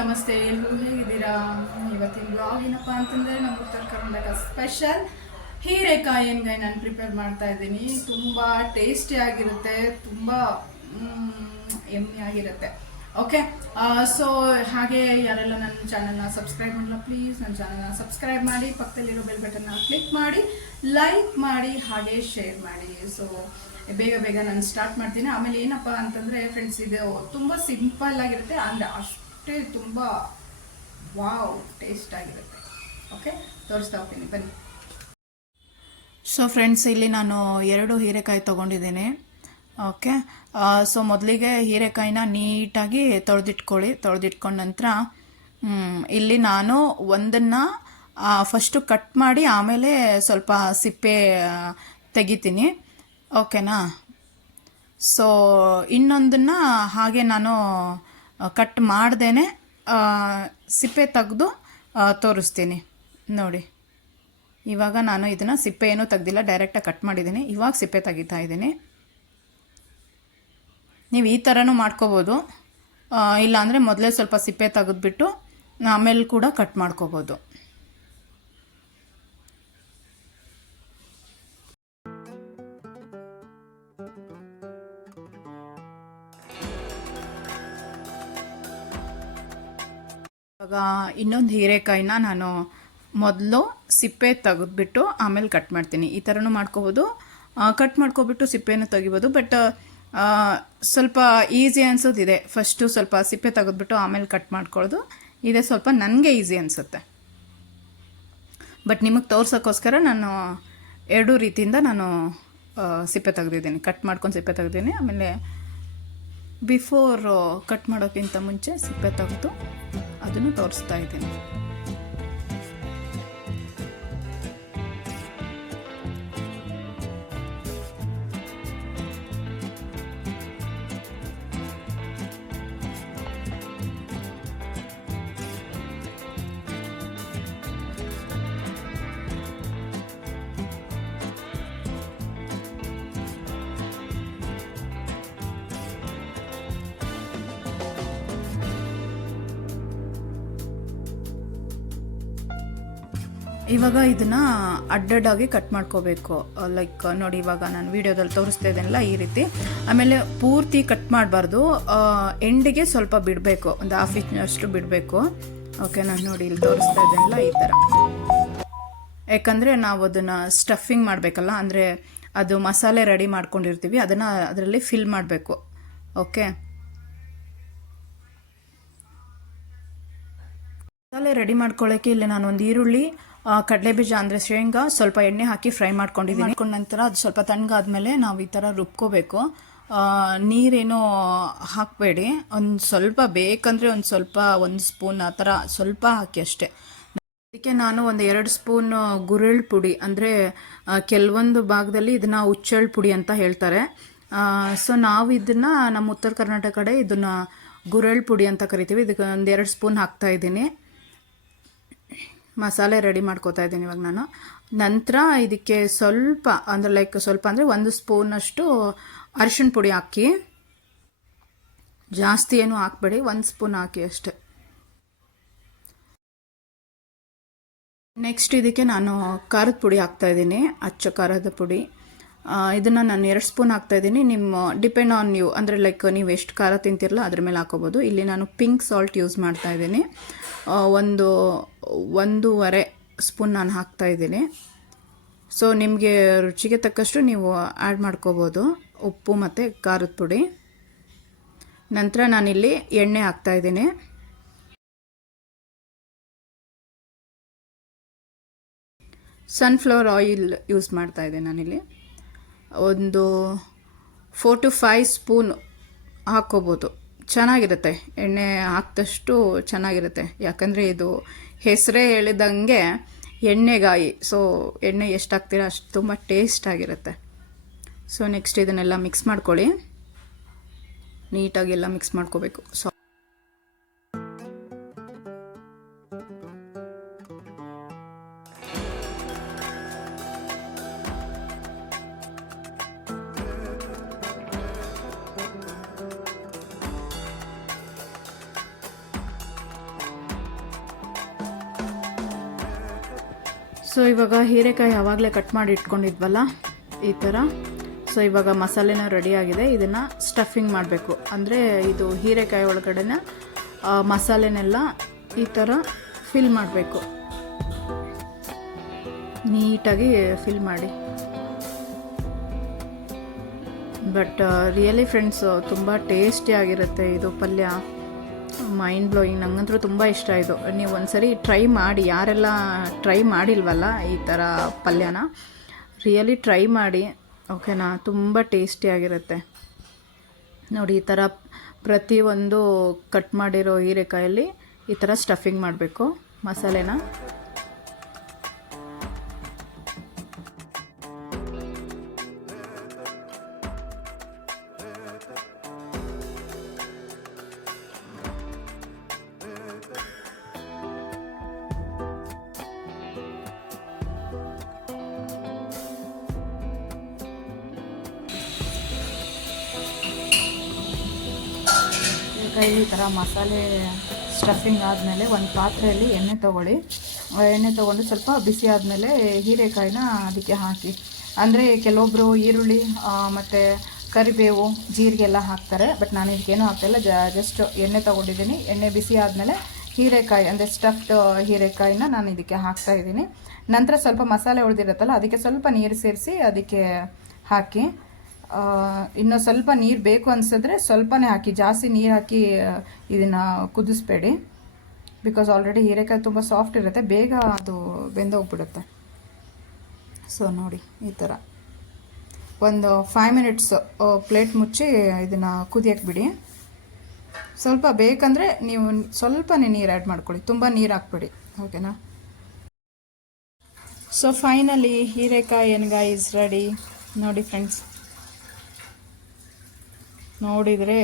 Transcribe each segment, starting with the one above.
ನಮಸ್ತೆ, ಎಲ್ಲರೂ ಹೇಗಿದ್ದೀರಾ? ಇವತ್ತಿನ ಬ್ಲಾಗ್ ಏನಪ್ಪ ಅಂತಂದರೆ ನಮ್ಮ ಉತ್ತರ ಕರ್ನಾಟಕ ಸ್ಪೆಷಲ್ ಹೀರೆಕಾಯಿ ಎಣ್ಗಾಯಿ ನಾನು ಪ್ರಿಪೇರ್ ಮಾಡ್ತಾ ಇದ್ದೀನಿ. ತುಂಬ ಟೇಸ್ಟಿಯಾಗಿರುತ್ತೆ, ತುಂಬ ಎಮ್ಮಿ ಆಗಿರುತ್ತೆ. ಓಕೆ, ಸೊ ಹಾಗೆ ಯಾರೆಲ್ಲ ನನ್ನ ಚಾನಲ್ನ ಸಬ್ಸ್ಕ್ರೈಬ್ ಮಾಡಲ್ಲ ಪ್ಲೀಸ್ ನನ್ನ ಚಾನಲ್ನ ಸಬ್ಸ್ಕ್ರೈಬ್ ಮಾಡಿ, ಪಕ್ಕದಲ್ಲಿರೋ ಬೆಲ್ ಬಟನ್ನ ಕ್ಲಿಕ್ ಮಾಡಿ, ಲೈಕ್ ಮಾಡಿ, ಹಾಗೆ ಶೇರ್ ಮಾಡಿ. ಸೊ ಬೇಗ ಬೇಗ ನಾನು ಸ್ಟಾರ್ಟ್ ಮಾಡ್ತೀನಿ. ಆಮೇಲೆ ಏನಪ್ಪ ಅಂತಂದರೆ ಫ್ರೆಂಡ್ಸ್, ಇದು ತುಂಬ ಸಿಂಪಲ್ ಆಗಿರುತ್ತೆ ಅಂದರೆ ಅಷ್ಟೇ ತುಂಬ ವಾವ್ ಟೇಸ್ಟ್ ಆಗಿರುತ್ತೆ. ಓಕೆ, ತೋರಿಸ್ತಾ ಹೋಗ್ತೀನಿ ಬನ್ನಿ. ಸೊ ಫ್ರೆಂಡ್ಸ್, ಇಲ್ಲಿ ನಾನು 2 ಹೀರೆಕಾಯಿ ತೊಗೊಂಡಿದ್ದೀನಿ. ಓಕೆ, ಸೊ ಮೊದಲಿಗೆ ಹೀರೆಕಾಯಿನ ನೀಟಾಗಿ ತೊಳೆದಿಟ್ಕೊಂಡ ನಂತರ ಇಲ್ಲಿ ನಾನು ಒಂದನ್ನು ಫಸ್ಟು ಕಟ್ ಮಾಡಿ ಆಮೇಲೆ ಸ್ವಲ್ಪ ಸಿಪ್ಪೆ ತೆಗಿತೀನಿ. ಓಕೆನಾ? ಸೊ ಇನ್ನೊಂದನ್ನು ಹಾಗೆ ನಾನು ಕಟ್ ಮಾಡ್ದೇನೆ ಸಿಪ್ಪೆ ತೆಗೆದು ತೋರಿಸ್ತೀನಿ ನೋಡಿ. ಇವಾಗ ನಾನು ಇದನ್ನು ಸಿಪ್ಪೆ ಏನೂ ತೆಗ್ದಿಲ್ಲ, ಡೈರೆಕ್ಟಾಗಿ ಕಟ್ ಮಾಡಿದ್ದೀನಿ. ಇವಾಗ ಸಿಪ್ಪೆ ತೆಗಿತಾ ಇದ್ದೀನಿ. ನೀವು ಈ ಥರನೂ ಮಾಡ್ಕೋಬೋದು, ಇಲ್ಲಾಂದರೆ ಮೊದಲೇ ಸ್ವಲ್ಪ ಸಿಪ್ಪೆ ತೆಗೆದ್ಬಿಟ್ಟು ಆಮೇಲೆ ಕೂಡ ಕಟ್ ಮಾಡ್ಕೋಬೋದು. ಇವಾಗ ಇನ್ನೊಂದು ಹೀರೆಕಾಯಿನ ನಾನು ಮೊದಲು ಸಿಪ್ಪೆ ತೆಗೆದ್ಬಿಟ್ಟು ಆಮೇಲೆ ಕಟ್ ಮಾಡ್ತೀನಿ. ಈ ಥರನೂ ಮಾಡ್ಕೋಬೋದು, ಕಟ್ ಮಾಡ್ಕೊಬಿಟ್ಟು ಸಿಪ್ಪೆನೂ ತೆಗಿಬೋದು. ಬಟ್ ಸ್ವಲ್ಪ ಈಸಿ ಅನ್ಸೋದಿದೆ, ಫಸ್ಟು ಸ್ವಲ್ಪ ಸಿಪ್ಪೆ ತೆಗೆದ್ಬಿಟ್ಟು ಆಮೇಲೆ ಕಟ್ ಮಾಡ್ಕೊಳ್ಳೋದು ಇದೆ ಸ್ವಲ್ಪ ನನಗೆ ಈಸಿ ಅನಿಸುತ್ತೆ. ಬಟ್ ನಿಮಗೆ ತೋರ್ಸೋಕ್ಕೋಸ್ಕರ ನಾನು 2 ರೀತಿಯಿಂದ ನಾನು ಸಿಪ್ಪೆ ತೆಗೆದಿದ್ದೀನಿ. ಕಟ್ ಮಾಡ್ಕೊಂಡು ಸಿಪ್ಪೆ ತೆಗೆದಿದ್ದೀನಿ, ಆಮೇಲೆ ಬಿಫೋರ್ ಕಟ್ ಮಾಡೋಕ್ಕಿಂತ ಮುಂಚೆ ಸಿಪ್ಪೆ ತೆಗೆದು ಅದನ್ನು ತೋರಿಸ್ತಾ ಇದ್ದೀನಿ. ಇವಾಗ ಇದನ್ನು ಅಡ್ಡಡ್ಡಾಗಿ ಕಟ್ ಮಾಡ್ಕೋಬೇಕು. ಲೈಕ್ ನೋಡಿ, ಇವಾಗ ನಾನು ವಿಡಿಯೋದಲ್ಲಿ ತೋರಿಸ್ತಾ ಇದ್ದೇನಲ್ಲ ಈ ರೀತಿ. ಆಮೇಲೆ ಪೂರ್ತಿ ಕಟ್ ಮಾಡಬಾರ್ದು, ಎಂಡಿಗೆ ಸ್ವಲ್ಪ ಬಿಡಬೇಕು, ಒಂದು 1/2 ಇಂಚಷ್ಟು ಬಿಡಬೇಕು. ಓಕೆ, ನಾನು ನೋಡಿ ಇಲ್ಲಿ ತೋರಿಸ್ತಾ ಇದ್ದೇನಲ್ಲ ಈ ಥರ. ಯಾಕಂದರೆ ನಾವು ಅದನ್ನು ಸ್ಟಫಿಂಗ್ ಮಾಡಬೇಕಲ್ಲ, ಅಂದರೆ ಅದು ಮಸಾಲೆ ರೆಡಿ ಮಾಡ್ಕೊಂಡಿರ್ತೀವಿ, ಅದನ್ನು ಅದರಲ್ಲಿ ಫಿಲ್ ಮಾಡಬೇಕು. ಓಕೆ, ಮಸಾಲೆ ರೆಡಿ ಮಾಡ್ಕೊಳ್ಳೋಕ್ಕೆ ಇಲ್ಲಿ ನಾನು ಒಂದು ಈರುಳ್ಳಿ, ಕಡಲೆಬೀಜ ಅಂದರೆ ಶೇಂಗಾ, ಸ್ವಲ್ಪ ಎಣ್ಣೆ ಹಾಕಿ ಫ್ರೈ ಮಾಡ್ಕೊಂಡಿದ್ದೀನಿ. ಮಾಡ್ಕೊಂಡ ನಂತರ ಅದು ಸ್ವಲ್ಪ ತಣ್ಣಗಾದ್ಮೇಲೆ ನಾವು ಈ ಥರ ರುಬ್ಕೋಬೇಕು. ನೀರೇನೋ ಹಾಕಬೇಡಿ, ಒಂದು ಸ್ವಲ್ಪ ಬೇಕಂದರೆ ಒಂದು ಸ್ಪೂನ್ ಆ ಥರ ಸ್ವಲ್ಪ ಹಾಕಿ ಅಷ್ಟೇ. ಅದಕ್ಕೆ ನಾನು ಒಂದು 2 ಸ್ಪೂನ್ ಗುರೆಳ್ ಪುಡಿ, ಅಂದರೆ ಕೆಲವೊಂದು ಭಾಗದಲ್ಲಿ ಇದನ್ನು ಹುಚ್ಚೆಳ್ ಪುಡಿ ಅಂತ ಹೇಳ್ತಾರೆ. ಸೊ ನಾವು ಇದನ್ನು ನಮ್ಮ ಉತ್ತರ ಕರ್ನಾಟಕ ಕಡೆ ಇದನ್ನು ಗುರೆಳ್ ಪುಡಿ ಅಂತ ಕರಿತೀವಿ. ಇದಕ್ಕೆ ಒಂದು 2 ಸ್ಪೂನ್ ಹಾಕ್ತಾಯಿದ್ದೀನಿ. ಮಸಾಲೆ ರೆಡಿ ಮಾಡ್ಕೋತಾ ಇದ್ದೀನಿ ಇವಾಗ ನಾನು. ನಂತರ ಇದಕ್ಕೆ ಸ್ವಲ್ಪ ಅಂದರೆ 1 ಸ್ಪೂನಷ್ಟು ಅರಿಶಿಣ ಪುಡಿ ಹಾಕಿ, ಜಾಸ್ತಿ ಏನು ಹಾಕಬೇಡಿ, 1 ಸ್ಪೂನ್ ಹಾಕಿ ಅಷ್ಟೆ. ನೆಕ್ಸ್ಟ್ ಇದಕ್ಕೆ ನಾನು ಖಾರದ ಪುಡಿ ಹಾಕ್ತಾಯಿದ್ದೀನಿ, ಅಚ್ಚ ಖಾರದ ಪುಡಿ. ಇದನ್ನು ನಾನು 2 ಸ್ಪೂನ್ ಹಾಕ್ತಾಯಿದ್ದೀನಿ. ನಿಮ್ಮ ಡಿಪೆಂಡ್ ಆನ್ ಯು, ಅಂದರೆ ಲೈಕ್ ನೀವು ಎಷ್ಟು ಖಾರ ತಿಂತಿರಲ್ಲ ಅದ್ರ ಮೇಲೆ ಹಾಕೋಬೋದು. ಇಲ್ಲಿ ನಾನು ಪಿಂಕ್ ಸಾಲ್ಟ್ ಯೂಸ್ ಮಾಡ್ತಾಯಿದ್ದೀನಿ, 1.5 ಸ್ಪೂನ್ ನಾನು ಹಾಕ್ತಾಯಿದ್ದೀನಿ. ಸೊ ನಿಮಗೆ ರುಚಿಗೆ ತಕ್ಕಷ್ಟು ನೀವು ಆ್ಯಡ್ ಮಾಡ್ಕೋಬೋದು ಉಪ್ಪು ಮತ್ತು ಖಾರದ ಪುಡಿ. ನಂತರ ನಾನಿಲ್ಲಿ ಎಣ್ಣೆ ಹಾಕ್ತಾಯಿದ್ದೀನಿ. ಸನ್ಫ್ಲವರ್ ಆಯಿಲ್ ಯೂಸ್ ಮಾಡ್ತಾಯಿದ್ದೀನಿ ನಾನಿಲ್ಲಿ. ಒಂದು 4 to 5 ಸ್ಪೂನ್ ಹಾಕ್ಕೋಬೋದು, ಚೆನ್ನಾಗಿರುತ್ತೆ. ಎಣ್ಣೆ ಹಾಕಿದಷ್ಟು ಚೆನ್ನಾಗಿರುತ್ತೆ, ಯಾಕಂದರೆ ಇದು ಹೆಸರೇ ಹೇಳಿದಂಗೆ ಎಣ್ಣೆಗಾಯಿ. ಸೊ ಎಣ್ಣೆ ಎಷ್ಟು ಹಾಕ್ತೀರಾ ಅಷ್ಟು ತುಂಬ ಟೇಸ್ಟ್ ಆಗಿರುತ್ತೆ. ಸೊ ನೆಕ್ಸ್ಟ್ ಇದನ್ನೆಲ್ಲ ಮಿಕ್ಸ್ ಮಾಡ್ಕೊಳ್ಳಿ, ನೀಟಾಗೆಲ್ಲ ಮಿಕ್ಸ್ ಮಾಡ್ಕೋಬೇಕು. ಸೊ ಸೊ ಇವಾಗ ಹೀರೆಕಾಯಿ ಆವಾಗಲೇ ಕಟ್ ಮಾಡಿ ಇಟ್ಕೊಂಡಿದ್ವಲ್ಲ ಈ ಥರ. ಸೊ ಇವಾಗ ಮಸಾಲೆನ ರೆಡಿಯಾಗಿದೆ. ಇದನ್ನು ಸ್ಟಫಿಂಗ್ ಮಾಡಬೇಕು. ಅಂದರೆ ಇದು ಹೀರೆಕಾಯಿ ಒಳಗಡೆನ ಮಸಾಲೆನೆಲ್ಲ ಈ ಥರ ಫಿಲ್ ಮಾಡಬೇಕು. ನೀಟಾಗಿ ಫಿಲ್ ಮಾಡಿ. ಬಟ್ ರಿಯಲಿ ಫ್ರೆಂಡ್ಸ್ ತುಂಬ ಟೇಸ್ಟಿಯಾಗಿರುತ್ತೆ ಇದು ಪಲ್ಯ. Mind blowing. ನನಗಂತೂ ತುಂಬ ಇಷ್ಟ ಇದು. ನೀವು ಒಂದ್ಸರಿ ಟ್ರೈ ಮಾಡಿ, ಯಾರೆಲ್ಲ ಟ್ರೈ ಮಾಡಿಲ್ವಲ್ಲ ಈ ಥರ ಪಲ್ಯನ, ರಿಯಲಿ ಟ್ರೈ ಮಾಡಿ. ಓಕೆನಾ? ತುಂಬ ಟೇಸ್ಟಿಯಾಗಿರುತ್ತೆ ನೋಡಿ. ಈ ಥರ ಪ್ರತಿಯೊಂದು ಕಟ್ ಮಾಡಿರೋ ಹೀರೆಕಾಯಲ್ಲಿ ಈ ಥರ ಸ್ಟಫಿಂಗ್ ಮಾಡಬೇಕು ಮಸಾಲೆನ. ಕೈಲಿ ಈ ಥರ ಮಸಾಲೆ ಸ್ಟಫಿಂಗ್ ಆದಮೇಲೆ ಒಂದು ಪಾತ್ರೆಯಲ್ಲಿ ಎಣ್ಣೆ ತೊಗೊಳ್ಳಿ. ಎಣ್ಣೆ ತೊಗೊಂಡು ಸ್ವಲ್ಪ ಬಿಸಿ ಆದಮೇಲೆ ಹೀರೆಕಾಯಿನ ಅದಕ್ಕೆ ಹಾಕಿ. ಅಂದರೆ ಕೆಲವೊಬ್ಬರು ಈರುಳ್ಳಿ ಮತ್ತು ಕರಿಬೇವು ಜೀರಿಗೆ ಎಲ್ಲ ಹಾಕ್ತಾರೆ. ಬಟ್ ನಾನು ಇದಕ್ಕೇನು ಹಾಕ್ತಾಯಿಲ್ಲ. ಜಸ್ಟ್ ಎಣ್ಣೆ ತೊಗೊಂಡಿದ್ದೀನಿ. ಎಣ್ಣೆ ಬಿಸಿ ಆದಮೇಲೆ ಹೀರೆಕಾಯಿ ಅಂದರೆ ಸ್ಟಫ್ಡ್ ಹೀರೆಕಾಯಿನ ನಾನು ಇದಕ್ಕೆ ಹಾಕ್ತಾಯಿದ್ದೀನಿ. ನಂತರ ಸ್ವಲ್ಪ ಮಸಾಲೆ ಉಳಿದಿರುತ್ತಲ್ಲ ಅದಕ್ಕೆ ಸ್ವಲ್ಪ ನೀರು ಸೇರಿಸಿ ಅದಕ್ಕೆ ಹಾಕಿ. ಇನ್ನೂ ಸ್ವಲ್ಪ ನೀರು ಬೇಕು ಅನಿಸಿದ್ರೆ ಸ್ವಲ್ಪನೇ ಹಾಕಿ, ಜಾಸ್ತಿ ನೀರು ಹಾಕಿ ಇದನ್ನು ಕುದಿಸ್ಬೇಡಿ. ಬಿಕಾಸ್ ಆಲ್ರೆಡಿ ಹೀರೆಕಾಯಿ ತುಂಬ ಸಾಫ್ಟ್ ಇರುತ್ತೆ, ಬೇಗ ಅದು ಬೆಂದೋಗ್ಬಿಡುತ್ತೆ. ಸೊ ನೋಡಿ ಈ ಥರ ಒಂದು 5 ಮಿನಿಟ್ಸ್ ಪ್ಲೇಟ್ ಮುಚ್ಚಿ ಇದನ್ನು ಕುದಿಯಕ್ಕೆ ಬಿಡಿ. ಸ್ವಲ್ಪ ಬೇಕಂದರೆ ನೀವು ಸ್ವಲ್ಪನೇ ನೀರು ಆ್ಯಡ್ ಮಾಡ್ಕೊಳ್ಳಿ, ತುಂಬ ನೀರು ಹಾಕ್ಬೇಡಿ. ಓಕೆನಾ? ಸೊ ಫೈನಲಿ ಹೀರೆಕಾಯಿ ಎಣ್ಗಾಯಿ ಇಸ್ ರೆಡಿ. ನೋಡಿ ಫ್ರೆಂಡ್ಸ್, ನೋಡಿದರೆ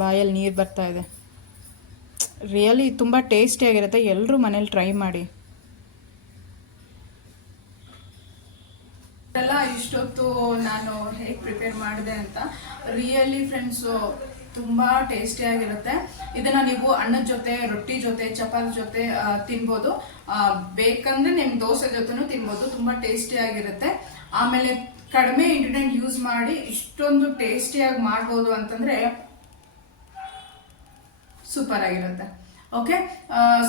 ಬಾಯಲ್ಲಿ ನೀರು ಬರ್ತಾ ಇದೆ. ರಿಯಲಿ ತುಂಬ ಟೇಸ್ಟಿಯಾಗಿರುತ್ತೆ. ಎಲ್ಲರೂ ಮನೇಲಿ ಟ್ರೈ ಮಾಡಿ. ಎಲ್ಲ ಇಷ್ಟೊತ್ತು ನಾನು ಹೇಗೆ ಪ್ರಿಪೇರ್ ಮಾಡಿದೆ ಅಂತ. ರಿಯಲಿ ಫ್ರೆಂಡ್ಸು ತುಂಬ ಟೇಸ್ಟಿಯಾಗಿರುತ್ತೆ. ಇದನ್ನು ನೀವು ಅನ್ನದ ಜೊತೆ, ರೊಟ್ಟಿ ಜೊತೆ, ಚಪಾತಿ ಜೊತೆ ತಿನ್ಬೋದು. ಬೇಕಂದರೆ ನಿಮ್ಮ ದೋಸೆ ಜೊತೆನೂ ತಿನ್ಬೋದು. ತುಂಬ ಟೇಸ್ಟಿಯಾಗಿರುತ್ತೆ. ಆಮೇಲೆ ಕಡಿಮೆ ಇಂಗ್ರೀಡಿಯೆಂಟ್ ಯೂಸ್ ಮಾಡಿ ಇಷ್ಟೊಂದು ಟೇಸ್ಟಿಯಾಗಿ ಮಾಡ್ಬೋದು ಅಂತಂದರೆ ಸೂಪರ್ ಆಗಿರುತ್ತೆ. ಓಕೆ,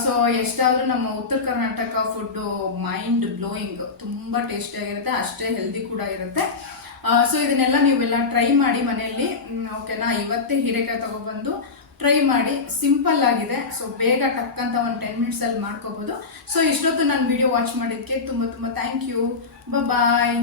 ಸೊ ಎಷ್ಟಾದರೂ ನಮ್ಮ ಉತ್ತರ ಕರ್ನಾಟಕ ಫುಡ್ಡು ಮೈಂಡ್ ಬ್ಲೋಯಿಂಗ್, ತುಂಬ ಟೇಸ್ಟಿಯಾಗಿರುತ್ತೆ, ಅಷ್ಟೇ ಹೆಲ್ದಿ ಕೂಡ ಇರುತ್ತೆ. ಸೊ ಇದನ್ನೆಲ್ಲ ನೀವೆಲ್ಲ ಟ್ರೈ ಮಾಡಿ ಮನೆಯಲ್ಲಿ. ಓಕೆನಾ? ಇವತ್ತೇ ಹೀರೆಕಾಯಿ ತಗೊಬಂದು ಟ್ರೈ ಮಾಡಿ. ಸಿಂಪಲ್ ಆಗಿದೆ. ಸೊ ಬೇಗ ಟಕ್ಕಂತ ಒಂದು 10 ಮಿನಿಟ್ಸಲ್ಲಿ ಮಾಡ್ಕೋಬೋದು. ಸೊ ಇಷ್ಟೊತ್ತು ನಾನು ವಿಡಿಯೋ ವಾಚ್ ಮಾಡಿದ್ದಕ್ಕೆ ತುಂಬ ತುಂಬ ಥ್ಯಾಂಕ್ ಯು. ಬಾಯ್.